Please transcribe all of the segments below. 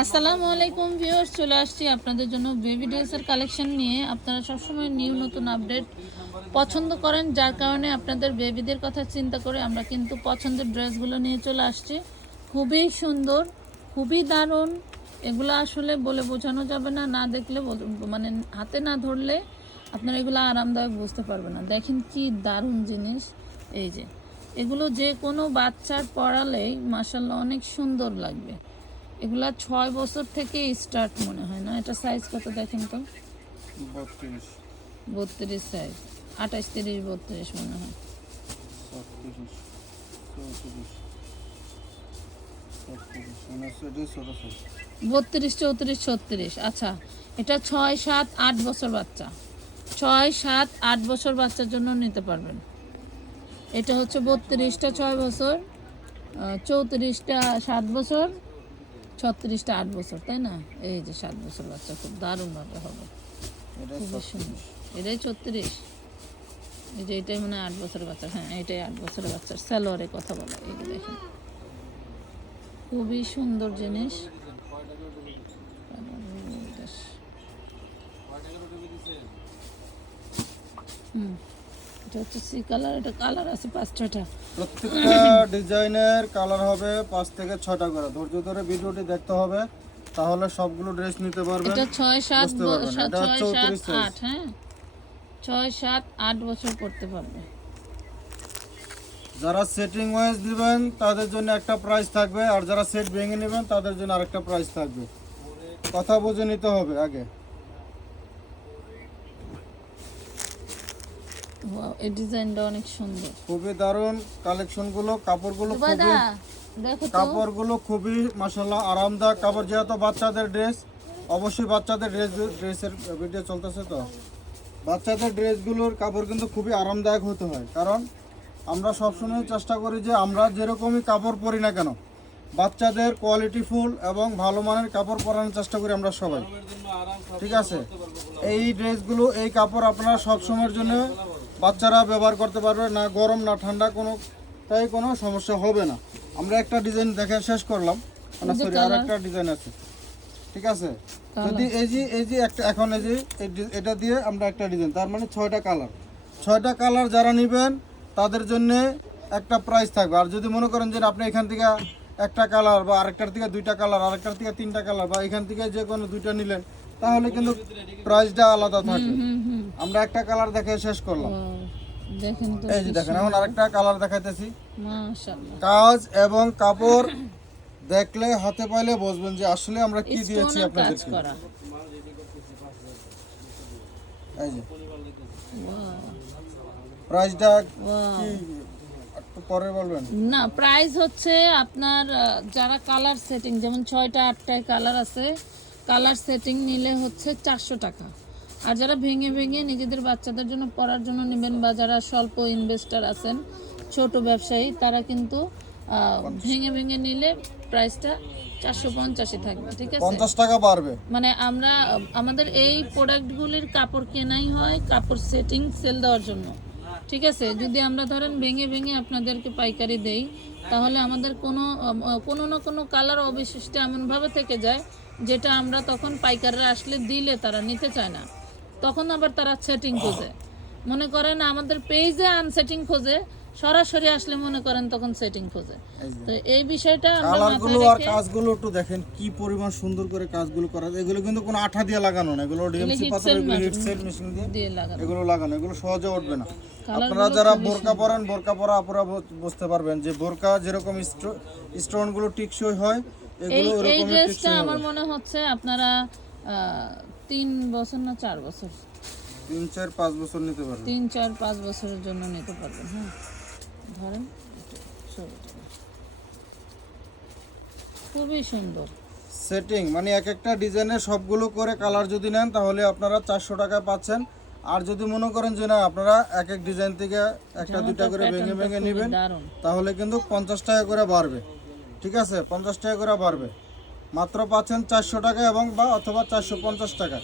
আসসালামু আলাইকুম ভিউয়ার্স, চলে আসছি আপনাদের জন্য বেবি ড্রেসের কালেকশন নিয়ে। আপনারা সবসময় নিউ নতুন আপডেট পছন্দ করেন, যার কারণে আপনাদের বেবিদের কথা চিন্তা করে আমরা কিন্তু পছন্দের ড্রেসগুলো নিয়ে চলে আসছি। খুবই সুন্দর, খুবই দারুণ। এগুলো আসলে বলে বোঝানো যাবে না, না দেখলে মানে হাতে না ধরলে আপনারা এগুলো আরামদায়ক বুঝতে পারবেন না। দেখেন কি দারুণ জিনিস। এই যে এগুলো যে কোনো বাচ্চার পরালেই মাশাআল্লাহ অনেক সুন্দর লাগবে। এগুলা 6 বছর থেকে স্টার্ট মনে হয় না। এটা সাইজ কত দেখেন তো? 32 সাইজ, 28, 30, 32 মনে হয়। 32, 34, 36। আচ্ছা, এটা 6, 7, 8 বছর বাচ্চা, 6, 7, 8 বছর বাচ্চার জন্য নিতে পারবেন। এটা হচ্ছে 32টা 6 বছর, 34টা 7 বছর, 36টা 8 বছর, তাই না? এই যে 7 বছর বাচ্চা, খুব দারুণভাবে হবে, খুবই সুন্দর। এটাই 36, এই যে এটাই মানে 8 বছরের বাচ্চা। হ্যাঁ, এটাই 8 বছরের বাচ্চার স্যালোয়ারের কথা বলা। এই যে দেখেন, খুবই সুন্দর জিনিস। এটা হচ্ছে সি কালার। এটা কালার আছে 5-6টা। প্রত্যেকটা ডিজাইনের কালার হবে 5 থেকে 6টা করে। ধৈর্য ধরে ভিডিওটি দেখতে হবে, তাহলে সবগুলো ড্রেস নিতে পারবেন। এটা 6, 7, বুঝতে পারবেন। এটা 6, 7, 34 সাইজ। 8। হ্যাঁ, 6, 7, 8 বছর পড়তে পারবে। যারা সেটিং ওয়াইজ দিবেন তাদের জন্য একটা প্রাইস থাকবে, আর যারা সেট ভেঙে নেবেন তাদের জন্য আরেকটা প্রাইস থাকবে। কথা বুঝে নিতে হবে আগে। ওয়াও, এই ডিজাইনটা অনেক সুন্দর, খুবই দারুণ কালেকশনগুলো। কাপড়গুলো খুবই মাশাআল্লাহ আরামদায়ক কাপড়। যেহেতু বাচ্চাদের ড্রেস, অবশ্যই বাচ্চাদের ড্রেসের ভিডিও চলতেছে, তো বাচ্চাদের ড্রেসগুলোর কাপড় কিন্তু খুবই আরামদায়ক হতে হয়। কারণ আমরা সবসময় চেষ্টা করি যে আমরা যেরকমই কাপড় পরি না কেন, বাচ্চাদের কোয়ালিটিফুল এবং ভালো মানের কাপড় পরানোর চেষ্টা করি আমরা সবাই, ঠিক আছে? এই ড্রেসগুলো, এই কাপড় আপনারা সবসময়ের জন্য বাচ্চারা ব্যবহার করতে পারবে, না গরম না ঠান্ডা, কোনো সমস্যা হবে না। আমরা একটা ডিজাইন দেখে শেষ করলাম, সরি আর একটা ডিজাইন আছে, ঠিক আছে? যদি এই যে একটা এখন এটা দিয়ে আমরা একটা ডিজাইন, তার মানে 6টা কালার যারা নেবেন তাদের জন্য একটা প্রাইস থাকবে। আর যদি মনে করেন যে আপনি এখান থেকে একটা কালার, বা আরেকটার থেকে 2টা কালার, আরেকটার থেকে 3টা কালার, বা এখান থেকে যে কোনো 2টা নিলেন, তাহলে কিন্তু প্রাইসটা আলাদা থাকবে। আমরা একটা কালার দেখে শেষ করলাম। দেখেন তো, এই যে দেখেন, এখন আরেকটা কালার দেখাইতেছি। মাশাআল্লাহ, কাজ এবং কাপড় দেখলে হাতে পাইলে বুঝবেন যে আসলে আমরা কি দিয়েছি আপনাদেরকে। এই যে প্রাইসটা কি একটু পরে বলবেন? না, প্রাইস হচ্ছে আপনার যারা কালার সেটিং, যেমন 6টা 8টায় কালার আছে, কালার সেটিং নিলে হচ্ছে 400 টাকা। আর যারা ভেঙে ভেঙে নিজেদের বাচ্চাদের জন্য পরার জন্য নেবেন, বা যারা স্বল্প ইনভেস্টার আছেন, ছোট ব্যবসায়ী, তারা কিন্তু ভেঙে ভেঙে নিলে প্রাইসটা 450 থাকবে, ঠিক আছে? 50 টাকা বাড়বে। মানে আমরা আমাদের এই প্রোডাক্টগুলির কাপড় কেনাই হয় কাপড় সেটিং সেল দেওয়ার জন্য, ঠিক আছে? যদি আমরা ধরেন ভেঙে ভেঙে আপনাদেরকে পাইকারি দেই, তাহলে আমাদের কোনো না কোনো কালার অবশিষ্ট এমনভাবে থেকে যায়, যেটা আমরা তখন পাইকাররা আসলে দিলে তারা নিতে চায় না। তখন আবার তারা সেটিং খোঁজে, মনে করেন আমাদের পেজে আনসেটিং খোঁজে, সরাসরি আসলে মনে করেন তখন সেটিং খোঁজে। তো এই বিষয়টা আমরা কালারগুলো আর কাজগুলো একটু দেখেন কি পরিমাণ সুন্দর করে কাজগুলো করা। এগুলো কিন্তু কোনো আঠা দিয়ে লাগানো না, এগুলো ডিএমসি পাথর, এগুলো হিট সেট মেশিন দিয়ে এগুলো লাগানো। এগুলো সহজে উঠবে না। আপনারা যারা বোরকা পরেন, বোরকা পরা আপুরা বুঝতে পারবেন যে বোরকা যেরকম স্টোনগুলো টিকসই হয়, এগুলো এই এরকমই ড্রেসটা টিকসই আমার হবে। মনে হচ্ছে আপনারা 3 বছর না 4 বছর, 3, 4, 5 বছর নিতে পারবেন। 3, 4, 5 বছরের জন্য নিতে পারবেন। হ্যাঁ, ধরেন খুবই সুন্দর সেটিং, মানে এক একটা ডিজাইনের সবগুলো করে কালার যদি নেন তাহলে আপনারা 400 টাকায় পাচ্ছেন। আর যদি মনে করেন যে না আপনারা এক এক ডিজাইন থেকে একটা দুটা করে ভেঙে ভেঙে নেবেন, তাহলে কিন্তু 50 টাকা করে বাড়বে, ঠিক আছে? 50 টাকা করে বাড়বে। মাত্র পাচ্ছেন 400 টাকা এবং বা অথবা 450 টাকা।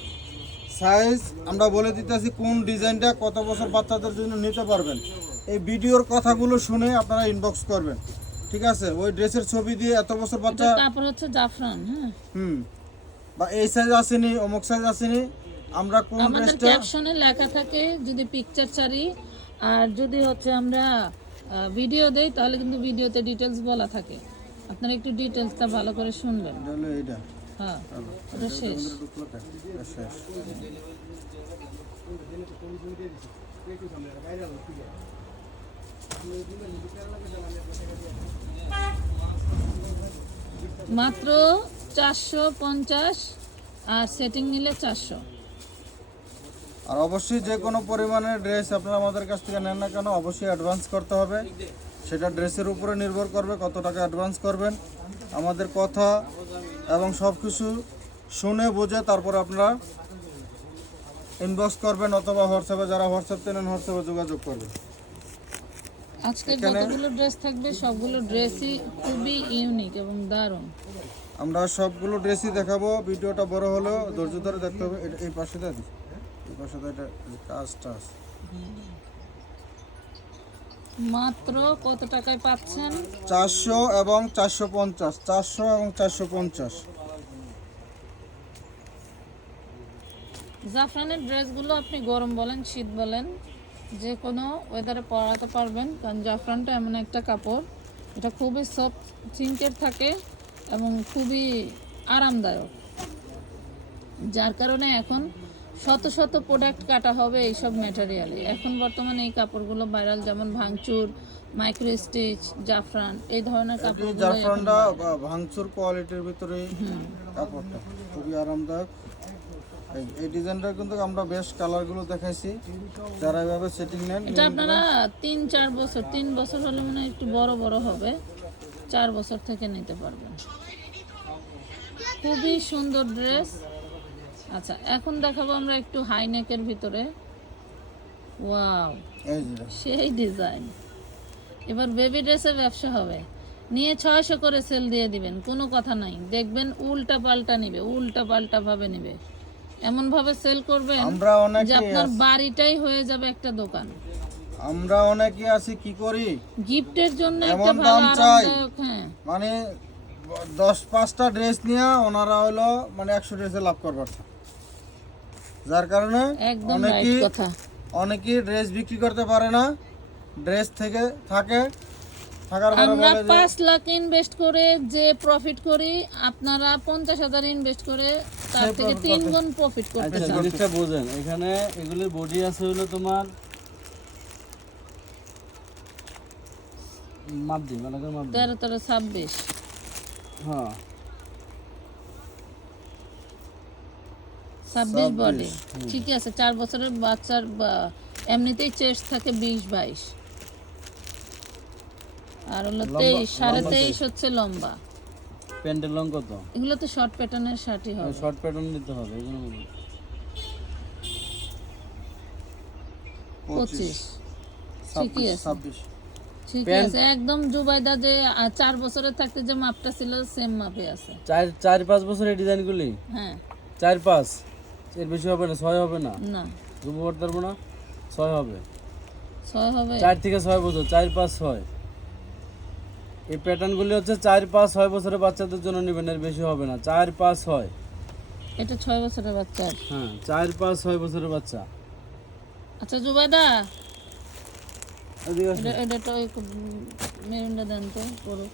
সাইজ আমরা বলে দিতেছি কোন ডিজাইনটা কত বছর বাচ্চাদের জন্য নিতে পারবেন। এই ভিডিওর কথাগুলো শুনে আপনারা ইনবক্স করবেন। ঠিক আছে, ওই ড্রেসের ছবি দিয়ে এত বছর বাচ্চা কাপড় হচ্ছে জাফরান। হ্যাঁ, বা এই সাইজ আসেনি, অমুক সাইজ আসেনি, আমরা কোন আমাদের ড্রেসটা ক্যাপশনে লেখা থাকে যদি পিকচার ছাড়ি, আর যদি হচ্ছে আমরা ভিডিও দেই তাহলে কিন্তু ভিডিওতে ডিটেলস বলা থাকে। আপনারা একটু ডিটেলসটা ভালো করে শুনবেন। হলো এইটা। হ্যাঁ, এটা শেষ। ঢুকলো কেন? এটা শেষ। মাত্র 450, আর সেটিং নিলে 400। আর অবশ্যই যে কোনো পরিমাণের ড্রেস আপনারা আমাদের কাছ থেকে নেন না কেন, অবশ্যই অ্যাডভান্স করতে হবে। সেটা ড্রেসের উপরে নির্ভর করবে কত টাকা অ্যাডভান্স করবেন। আমাদের কথা এবং সব কিছু শুনে বুঝে তারপরে আপনারা ইনবক্স করবেন, অথবা হোয়াটসঅ্যাপে, যারা হোয়াটসঅ্যাপ চেনেন হোয়াটসঅ্যাপে যোগাযোগ করবেন। আজকে যতগুলো ড্রেস থাকবে সবগুলো ড্রেসই খুবই ইউনিক এবং দারুণ। আমরা সবগুলো ড্রেসই দেখাবো। ভিডিওটা বড় হলেও ধৈর্য ধরে দেখতে হবে। এটা এই পাশে দেখ, এই পাশে এটা কাজটা আছে। মাত্র কত টাকায় পাচ্ছেন? 400 এবং 450, 400 এবং 450। জাফরানের ড্রেসগুলো আপনি গরম বলেন শীত বলেন যে কোনো ওয়েদারে পরাতে পারবেন, কারণ জাফরানটা এমন একটা কাপড়, এটা খুবই সফট সিল্কের থাকে এবং খুবই আরামদায়ক, যার কারণে এখন শত শত প্রোডাক্ট কাটা হবে এইসব ম্যাটেরিয়ালে। এখন বর্তমানে এই কাপড়গুলো ভাইরাল, যেমন ভাঙচুর, মাইক্রো স্টিচ, জাফরান, এই ধরনের কাপড়গুলো। জাফরানটা ভাঙচুর কোয়ালিটির ভিতরে কাপড়টা খুবই আরামদায়ক। এই ডিজাইনটা কিন্তু আমরা বেশ কালারগুলো দেখাইছি, যারা এভাবে সেটিং নেন। এটা আপনারা 3-4 বছর, 3 বছর হলে মনে হয় একটু বড় বড় হবে, 4 বছর থেকে নিতে পারবেন। খুবই সুন্দর ড্রেস। আচ্ছা, এখন দেখাবো আমরা একটু হাই নেকের ভিতরে। ওয়াও, এই যে সেই ডিজাইন। এবার বেবি ড্রেসের ব্যবসা হবে, নিয়ে 600 করে সেল দিয়ে দিবেন, কোনো কথা নাই। দেখবেন উল্টা পাল্টা নিবে, উল্টা পাল্টা ভাবে নিবে, এমন ভাবে সেল করবেন আমরা যে অনেকে আপনার বাড়িটাই হয়ে যাবে একটা দোকান। আমরা অনেকে আছি কি করি, গিফটের জন্য একটা এমন ভালো দাম চাই, আরামদায়ক। হ্যাঁ, মানে 10-5টা ড্রেস নিয়ে ওনারা হলো মানে 100 ড্রেসে লাভ করবার, যার কারণে একদম রাইট কথা। অনেকেই ড্রেস বিক্রি করতে পারে না, ড্রেস থেকে থাকে, থাকার পরে আমরা বলে যে 5 লাখ ইনভেস্ট করে যে প্রফিট করি, আপনারা 50,000 ইনভেস্ট করে তার থেকে 3 গুণ প্রফিট করতে আচ্ছা, চান। জিনিসটা বোঝেন, এখানে এগুলির বডি আছে হলো তোমার মাপ দিই, মানে মাপ দিই। 13-13-26। হ্যাঁ, 26 বডি, ঠিকই আছে। 4 বছরের বাচ্চার এমনিতেই চেস্ট থাকে 20-22, আর হলো 23, 23.5 হচ্ছে লম্বা। প্যান্টের লং কত? এগুলো তো শর্ট প্যাটার্নের শার্টই হবে। শর্ট প্যাটার্ন নিতে হবে এগুলো। 25, ঠিকই আছে, 26। ঠিকই আছে একদম। জুবাইদা যে 4 বছরের থাকতে যে মাপটা ছিল সেম মাপে আছে। 4-5 বছরের ডিজাইনগুলি, হ্যাঁ, 4-5 এর বেশি হবে না, 6 হবে না, না জুবো করতে পারবো না, 6 হবে। 6 হবে। 4 থেকে 6 বছর, 4-5-6 এই প্যাটার্নগুলি হচ্ছে 4-5-6 বছরের বাচ্চাদের জন্য নেবেন, এর বেশি হবে না। 4-5-6, এটা 6 বছরের বাচ্চার। হ্যাঁ 4-5-6 বছরের বাচ্চা। আচ্ছা জুবাইদা, এদিকে আসো। এটা তো মেরুনটা দেন তো পুরো।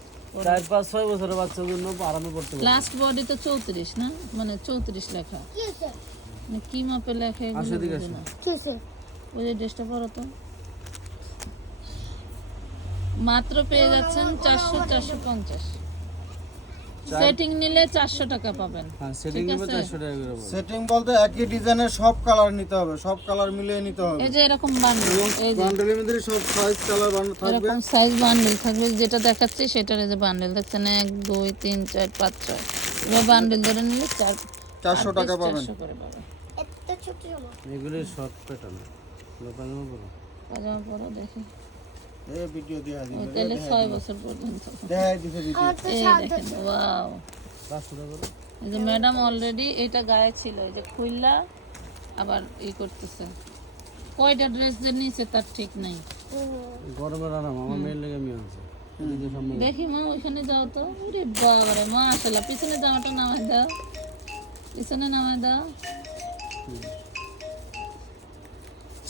4-5-6 বছরের বাচ্চার জন্য আরামে পড়তে পারবে। লাস্ট বডি তো 34 না, মানে 34 লেখা, মানে কি মাপে লেখা এগুলো আসো, এদিকে বুঝি আসো। না। ওই যে ড্রেসটা পরো তো। মাত্র পেয়ে যাচ্ছেন 400-450। সেটিং নিলে 400 টাকা পাবেন। হ্যাঁ, সেটিং ঠিক নেবে আছে? 400 টাকা করে পড়বে। সেটিং বলতে একই ডিজাইনের সব কালার নিতে হবে, সব কালার মিলিয়ে নিতে হবে। এই যে এরকম বান্ডেল, এই যে বান্ডেলের মধ্যে সব সাইজ কালার বান্ডেল থাকবে। এরকম সাইজ বান্ডেল থাকবে, যেটা দেখাচ্ছে সেটার এই যে বান্ডেল দেখছেন 1 2 3 4 5 6, এবার বান্ডেল ধরে নিলে 400 টাকা পাবেন। 400 করে পাবেন। এগুলি শর্ট প্যাটার্ন, লোপানো বড়। পাজামা পরো দেখি, এই ভিডিও দিয়া ও দিবে, তাহলে 6 বছর পর্যন্ত। দেখাই দিছে ভিডিও। এই দেখেন, ওয়াও। 500 টাকা করে। এই যে ম্যাডাম অলরেডি এটা গায়ে ছিল, এই যে খুইলা আবার করতেছে। কয়টা ড্রেস যে নিচে তার ঠিক নাই। গরমের আরাম, আমার মেয়ের লেগে আমি আছে। এদিকে সামনে যাও। দেখি মা ওইখানে যাও তো। ওরে বাবারে মাশাআল্লাহ, পিছনে জামাটা নামাই দাও, পিছনে নামাই দাও।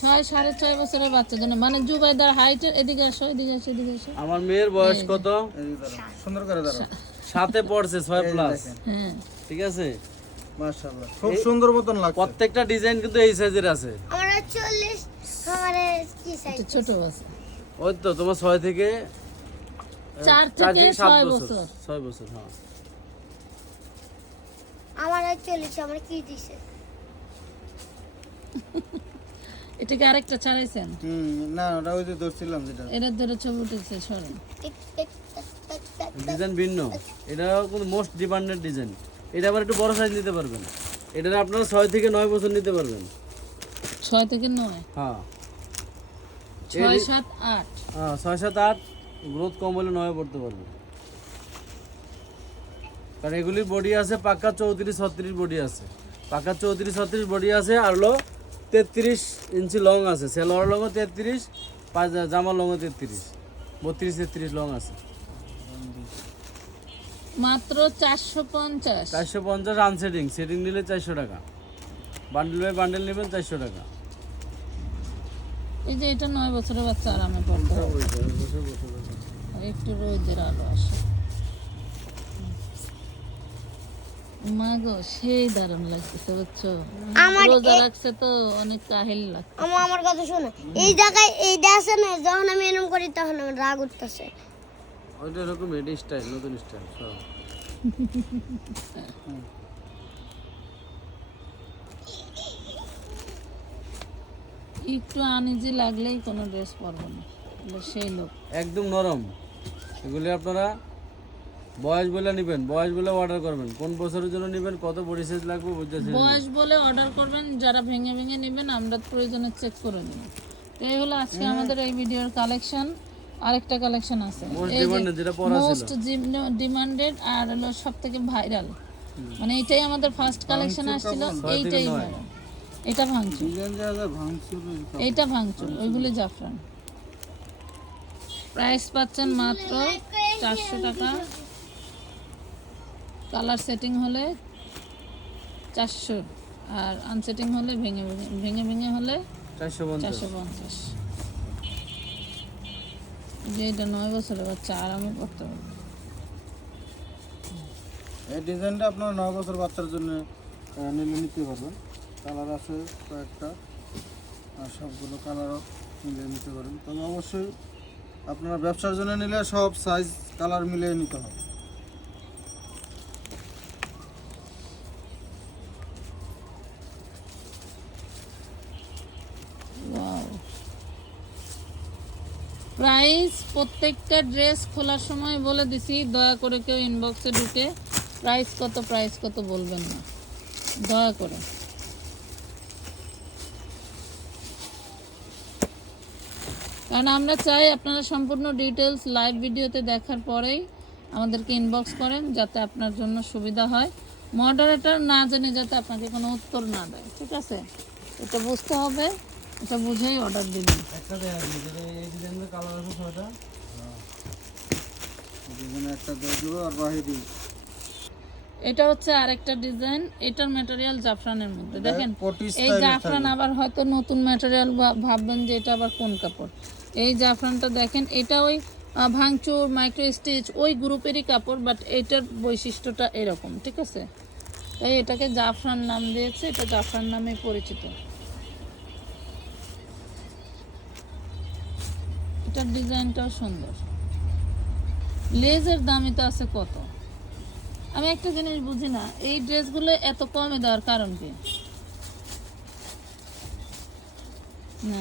6.5 বছরের বাচ্চার জন্য, মানে জুবাইদার হাইটের। এদিকে আসো, এদিকে আসো, এদিকে আসো। আমার মেয়ের বয়স কত? এই যে দাঁড়াও, সুন্দর করে দাঁড়াও। 7-এ পড়ছে, 6 প্লাস। হ্যাঁ, ঠিক আছে, মাশাআল্লাহ, খুব সুন্দর মতন লাগছে। প্রত্যেকটা ডিজাইন কিন্তু এই সাইজের আছে। আমার 40 আমার কি সাইজ এটা ছোট আছে। ওই তো তোমার 6 থেকে 4 4 থেকে থেকে 7 6 বছর। বছর। 6 বছর, হ্যাঁ। আমার 40 আমার কি দিছে এটা কি আরেকটা ছাড়াইছেন? না ওটা ওই যে ধরছিলাম যেটা। এটা ধরে ছবি উঠেছে, সরেন। টিক টিক টাক টাক টাক ডিজাইন ভিন্ন, এটা কিন্তু মোস্ট ডিমান্ডেড ডিজাইন। এটা আবার একটু বড় সাইজ নিতে পারবেন। এটা আপনারা 6 থেকে 9 বছর নিতে পারবেন। 6 থেকে 9, হ্যাঁ 6, 7, 8। হ্যাঁ 6, 7, 8 গ্রোথ কম হলে 9 পড়তে পারবে। কারণ এগুলির বডি আছে পাক্কা 34-36 বডি আছে, পাক্কা 34-36 বডি আছে। আর হলো 33 ইঞ্চি লং আছে, সেলোয়ার লংও 33, জামা লংও 33, 32-33 লং আছে। মাত্র 450। 450 আনসেটিং, সেটিং নিলে 400 টাকা, বান্ডেল বাই বান্ডেল নেবেন 400 টাকা। এই যে এটা 9 বছরের বাচ্চা আরামে পড়তে হবে। একটু রোদের আলো আসে। মা গো, সেই দারুণ লাগতেছে, বুঝছো? আমার রোজা রাখছে তো অনেক কাহিল লাগছে। আমার কথা শোনো, এই জায়গায় এইটা আছে না, যখন আমি এরকম করি তখন আমার রাগ উঠতেছে। ওইটা এরকম এডি স্টাইল, নতুন স্টাইল সব। একটু আনইজি লাগলেই কোনো ড্রেস পরবো না, বলে সেই লোক। একদম নরম। এগুলি আপনারা বয়স বলে নেবেন, বয়স বলে অর্ডার করবেন, কোন বছরের জন্য নেবেন, কত বডি সাইজ লাগবে বুঝতেছেন। বয়স বলে অর্ডার করবেন, যারা ভেঙে ভেঙে নেবেন আমরা প্রয়োজনে চেক করে নেব। তো এই হলো আজকে আমাদের এই ভিডিওর কালেকশন। আরেকটা কালেকশন আছে, মোস্ট ডিমান্ডেড যেটা পরা ছিল। মোস্ট ডিমান্ডেড আর হলো সব থেকে ভাইরাল, মানে এটাই আমাদের ফার্স্ট কালেকশন আসছিল, এইটাই ভাইরাল। এটা ভাঙচুর, ডিজাইন যা ভাঙছিল। এইটা ভাঙচুর, ওইগুলো জাফরান। প্রাইস পাচ্ছেন মাত্র 400 টাকা। কালার সেটিং হলে 400, আর আনসেটিং হলে ভেঙে ভেঙে হলে 450। 450। যে এটা 9 বছরের বাচ্চা আরামে পড়তে পারবে। এই ডিজাইনটা আপনার 9 বছর বাচ্চার জন্য নিলে নিতে পারবেন। কালার আছে কয়েকটা, আর সবগুলো কালারও মিলিয়ে নিতে পারেন। তবে অবশ্যই আপনারা ব্যবসার জন্য নিলে সব সাইজ কালার মিলিয়ে নিতে হবে। ওয়াও, প্রাইস প্রত্যেকটা ড্রেস খোলার সময় বলে দিছি, দয়া করে কেউ ইনবক্সে ঢুকে প্রাইস কত বলবেন না, দয়া করে। কারণ আমরা চাই আপনারা সম্পূর্ণ ডিটেলস লাইভ ভিডিওতে দেখার পরেই আমাদেরকে ইনবক্স করেন, যাতে আপনার জন্য সুবিধা হয়। মডারেটর না জেনে যাতে আপনাকে কোনো উত্তর না দেয়, ঠিক আছে? এটা বুঝতে হবে, এটা বুঝেই অর্ডার দিবেন। একটা দেখা দিই, যেটা এই ডিজাইনের কালার আছে 6টা। ডিজাইন একটা দিয়ে দেবো আর বাহিরি। এটা হচ্ছে আরেকটা ডিজাইন, এটার ম্যাটেরিয়াল জাফরানের মধ্যে। দেখেন পটি এই স্টাইলের জাফরান আবার হয়তো নতুন ম্যাটেরিয়াল ভাববেন যে এটা আবার কোন কাপড়। এই জাফরানটা দেখেন, এটা ওই ভাঙচুর মাইক্রো স্টিচ ওই গ্রুপেরই কাপড়, বাট এটার বৈশিষ্ট্যটা এরকম, ঠিক আছে? তাই এটাকে জাফরান নাম দিয়েছে, এটা জাফরান নামে পরিচিত। এটার ডিজাইনটাও সুন্দর। লেজের দামই তো আছে কত। আমি একটা জিনিস বুঝি না, এই ড্রেসগুলো এত কমে দেওয়ার কারণ কি? না,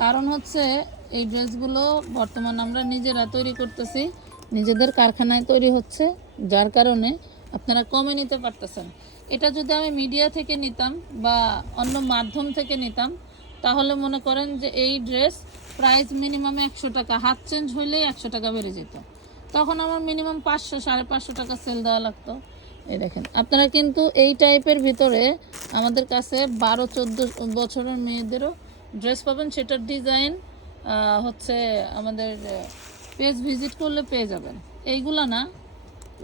কারণ হচ্ছে এই ড্রেসগুলো বর্তমান আমরা নিজেরা তৈরি করতেছি, নিজেদের কারখানায় তৈরি হচ্ছে, যার কারণে আপনারা কমে নিতে পারতেছেন। এটা যদি আমি মিডিয়া থেকে নিতাম বা অন্য মাধ্যম থেকে নিতাম, তাহলে মনে করেন যে এই ড্রেস প্রাইস মিনিমাম 100 টাকা, হাত চেঞ্জ হইলেই 100 টাকা বেড়ে যেত। তখন আমার মিনিমাম 500 550 টাকা সেল দেওয়া লাগতো। এই দেখেন, আপনারা কিন্তু এই টাইপের ভিতরে আমাদের কাছে 12-14 বছরের মেয়েদেরও ড্রেস পাবেন, সেটার ডিজাইন হচ্ছে আমাদের পেজ ভিজিট করলে পেয়ে যাবেন। এইগুলা না,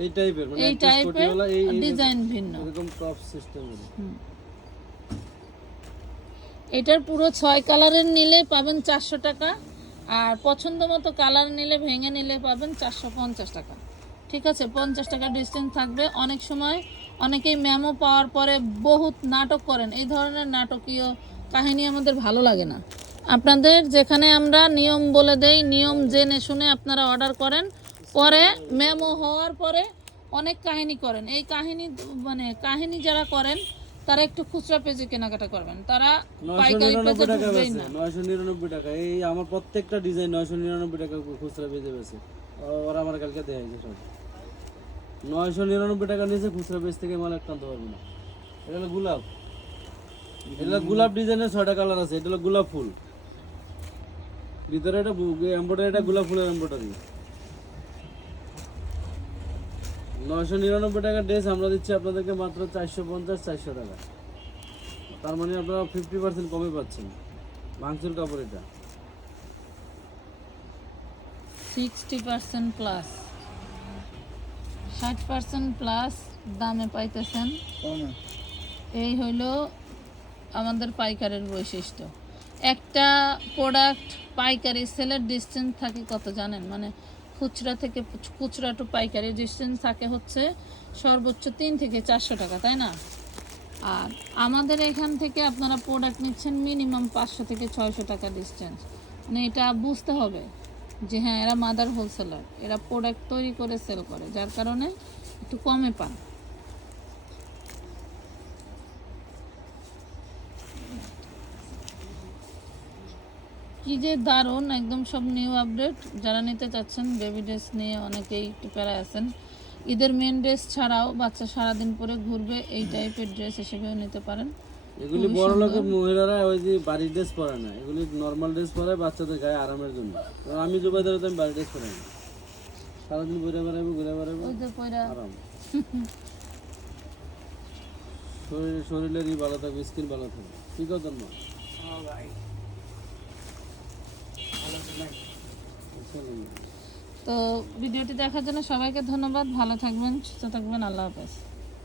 এই টাইপের মানে এই একটা টাইপের স্পটিওয়ালা ডিজাইন ভিন্ন। এরকম টপ সিস্টেম। এটার পুরো 6 কালারের নিলে পাবেন 400 টাকা, আর পছন্দ মতো কালার নিলে ভেঙে নিলে পাবেন 450 টাকা। ঠিক আছে, 50 টাকা ডিসটেন্স থাকবে। অনেক সময় অনেকেই মেমো পাওয়ার পরে বহুত নাটক করেন, এই ধরনের নাটকীয় কাহিনী আমাদের ভালো লাগে না। আপনাদের যেখানে আমরা নিয়ম বলে দেই, নিয়ম জেনে শুনে আপনারা অর্ডার করেন, পরে মেমো হওয়ার পরে অনেক কাহিনী করেন। এই কাহিনী মানে কাহিনী যারা করেন তারা একটু খুচরা পেজে কেনাকাটা করবেন, তারা পাইকারি 999 পেজে টাকা ঢুকবেই বেচে, না। 999 টাকা। এই আমার প্রত্যেকটা ডিজাইন 999 টাকা খুচরা বেচে বেছে। ওরা আমার কালকে দেখাইছে সব 999 টাকা নিচে খুচরা বেচ থেকে মাল একটা আনতে পারবো না। এটা হলো গোলাপ, এটা হলো গোলাপ ডিজাইনের 6টা কালার আছে। এটা হলো গোলাপ ফুল, ভিতরে এটা এমব্রয়ডারি, এটা গোলাপ ফুলের এমব্রয়ডারি। 999 টাকা ড্রেস আমরা দিচ্ছি আপনাদেরকে মাত্র 450-400 টাকা। তার মানে আপনারা 50% কমে পাচ্ছেন। ভাঙচুর কাপড় এটা। 60% প্লাস, 60% প্লাস দামে পাইতেছেন। কমে। এই হইলো আমাদের পাইকারের বৈশিষ্ট্য। একটা প্রোডাক্ট পাইকারি সেলের ডিস্টেন্স থাকে কত জানেন? মানে খুচরা থেকে খুচরা টু পাইকারি ডিস্টেন্স থাকে হচ্ছে সর্বোচ্চ 3 থেকে 400 টাকা, তাই না? আর আমাদের এখান থেকে আপনারা প্রোডাক্ট নিচ্ছেন মিনিমাম 500 থেকে 600 টাকা ডিস্টেন্স। মানে এটা বুঝতে হবে যে হ্যাঁ, এরা মাদার হোলসেলার, এরা প্রোডাক্ট তৈরি করে সেল করে, যার কারণে একটু কমে পান। কি যে দারুণ, একদম সব নিউ আপডেট। যারা নিতে চাচ্ছেন বেবি ড্রেস নিয়ে অনেকেই একটু প্যারায় আছেন। ঈদের মেন ড্রেস ছাড়াও বাচ্চা সারাদিন পরে ঘুরবে, এই টাইপের ড্রেস হিসেবেও নিতে পারেন। এগুলি বড় লোকের মহিলারা ওই যে বাড়ির ড্রেস পরে না, এগুলি নর্মাল ড্রেস পরে বাচ্চাদের গায়ে আরামের জন্য। কারণ আমি জুবাইদার তো আমি বাড়ির ড্রেস পরে না, সারাদিন ঘুরে বেড়াবো ওই যে পয়রা আরাম। শরীরেরই ভালো থাকবে, স্কিন ভালো থাকবে। ঠিক আছে না? তো ভিডিওটি দেখার জন্য সবাইকে ধন্যবাদ। ভালো থাকবেন, সুস্থ থাকবেন, আল্লাহ হাফেজ।